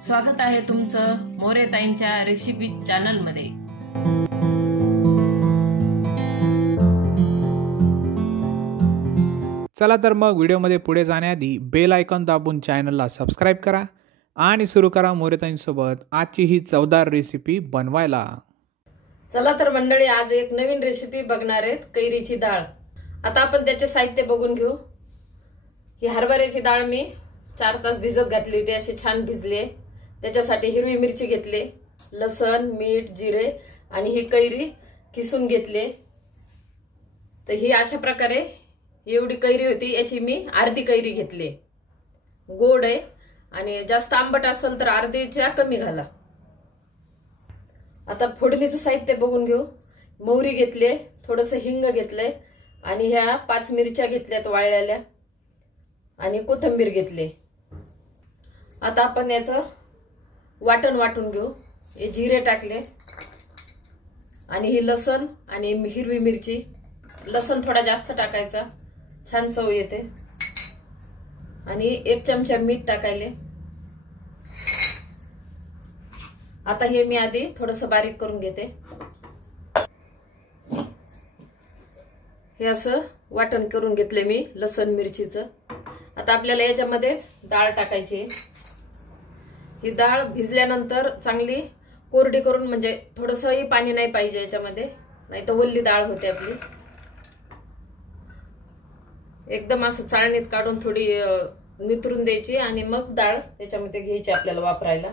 स्वागत आहे तुमचं मोरेताईंच्या रेसिपी चॅनल मध्ये। चला तर मग व्हिडिओमध्ये पुढे जाण्याआधी बेल आयकॉन दाबून चॅनलला सबस्क्राइब करा आणि सुरू करा मोरेताईंसोबत आजची ही चवदार रेसिपी बनवायला। चला तर मंडळी, आज एक नवीन रेसिपी बघणार आहेत, कैरीची डाळ। आता आपण त्याचे साहित्य बघून घेऊ। ही हरभऱ्याची डाळ मी 4 तास भिजत घातली होती, अशी छान भिजले। त्याच्यासाठी हिरवी मिरची घेतली, लसण, मीठ, जिरे आणि ही कैरी किसून घेतले। तर ही अशा प्रकारे एवढी कैरी होती, याची मी अर्धी कैरी घेतली। गोड आहे आणि जास्त आंबट असेल तर अर्धीच्या कमी घाला। आता फोडणीचं साहित्य बघून घेऊ। मोहरी घेतले, थोडंसं हिंग घेतलंय आणि ह्या 5 मिरच्या घेतल्यात वाळलेल्या आणि कोथिंबीर घेतली। आता आपण याचं वाटण वाटून घेऊ। हे जिरे टाकले आणि ही लसण आणि हिरवी मिरची, लसण थोडा जास्त टाकायचा, छान चव येते। आणि 1 चमचा मीठ टाकायले। आता हे मी आधी थोडंसं बारीक करून घेते। हे असं वाटण करून घेतले मी लसण मिरचीचं। आता आपल्याला याच्यामध्येच डाळ टाकायची आहे। ही डाळ भिजल्यानंतर चांगली कोरडी करून, म्हणजे थोडंसंही पाणी नाही पाहिजे याच्यामध्ये, नाही तर वल्ली डाळ होते आपली। एकदम असं चाळणीत काढून थोडी निथरून द्यायची आणि मग डाळ त्याच्यामध्ये घ्यायची आपल्याला वापरायला।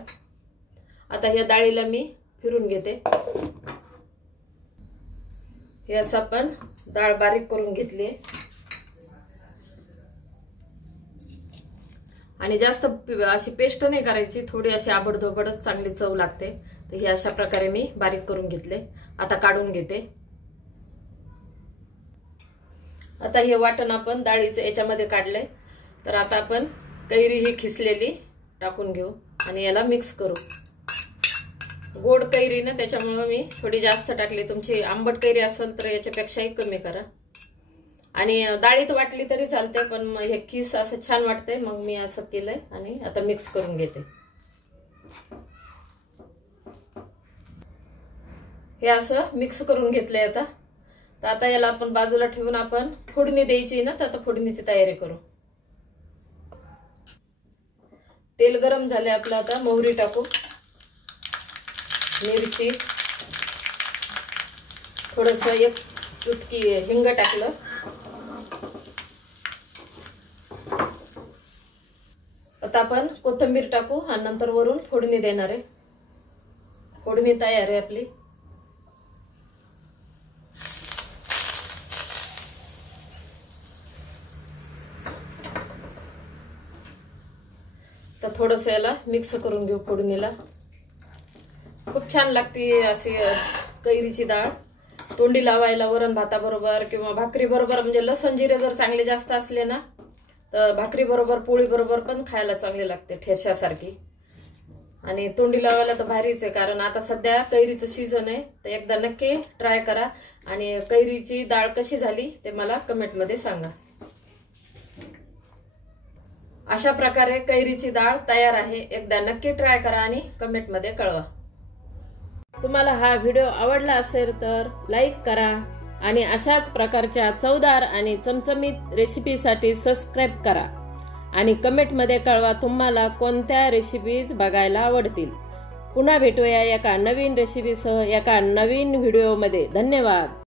आता या डाळीला मी फिरून घेते। हे असं आपण डाळ बारीक करून घेतली आणि जास्त अशी पेस्ट नाही करायची, थोडी अशी आबडधोबडच चांगली चव लागते। तर हे अशा प्रकारे मी बारीक करून घेतले। आता काढून घेते। आता हे वाटण आपण डाळीचं याच्यामध्ये काढलंय। तर आता आपण कैरी ही खिसलेली टाकून घेऊ आणि याला मिक्स करू। गोड कैरी ना, त्याच्यामुळे मी थोडी जास्त टाकली। तुमची आंबट कैरी असेल तर याच्यापेक्षाही कमी करा। आणि डाळीत वाटली तरी चालते, पण हे खिस असं छान वाटतंय, मग मी असं केलंय आणि आता मिक्स करून घेते। हे असं मिक्स करून घेतलंय आता। तर आता याला आपण बाजूला ठेवून आपण फोडणी द्यायची ना, तर आता फोडणीची तयारी करू। तेल गरम झाले आपलं, आता मोहरी टाकू, मिरची, थोडंसं 1 चुटकी हिंग टाकलं। आता आपण कोथिंबीर टाकू आणि नंतर वरून फोडणी देणार आहे। फोडणी तयार आहे आपली। तर थोडंसं याला मिक्स करून घेऊ फोडणीला। खूप छान लागते अशी कैरीची डाळ, तोंडी लावायला वरण भाताबरोबर किंवा भाकरी बरोबर। म्हणजे लसण जिरे जर चांगले जास्त असले ना, तर भाकरी बरोबर पोळी बरोबर पण खायला चांगली लागते, ठेच्यासारखी। आणि तोंडी लावायला तर भारीच आहे, कारण आता सध्या कैरीचं सीझन आहे। तर एकदा नक्की ट्राय करा आणि कैरीची डाळ कशी झाली ते मला कमेंटमध्ये सांगा। अशा प्रकारे कैरीची डाळ तयार आहे। एकदा नक्की ट्राय करा आणि कमेंटमध्ये कळवा। तुम्हाला हा व्हिडिओ आवडला असेल तर लाईक करा आणि अशाच प्रकारच्या चवदार आणि चमचमीत रेसिपीसाठी सबस्क्राइब करा आणि कमेंटमध्ये कळवा तुम्हाला कोणत्या रेसिपीज बघायला आवडतील। पुन्हा भेटूया एका नवीन रेसिपीसह एका नवीन व्हिडिओमध्ये। धन्यवाद।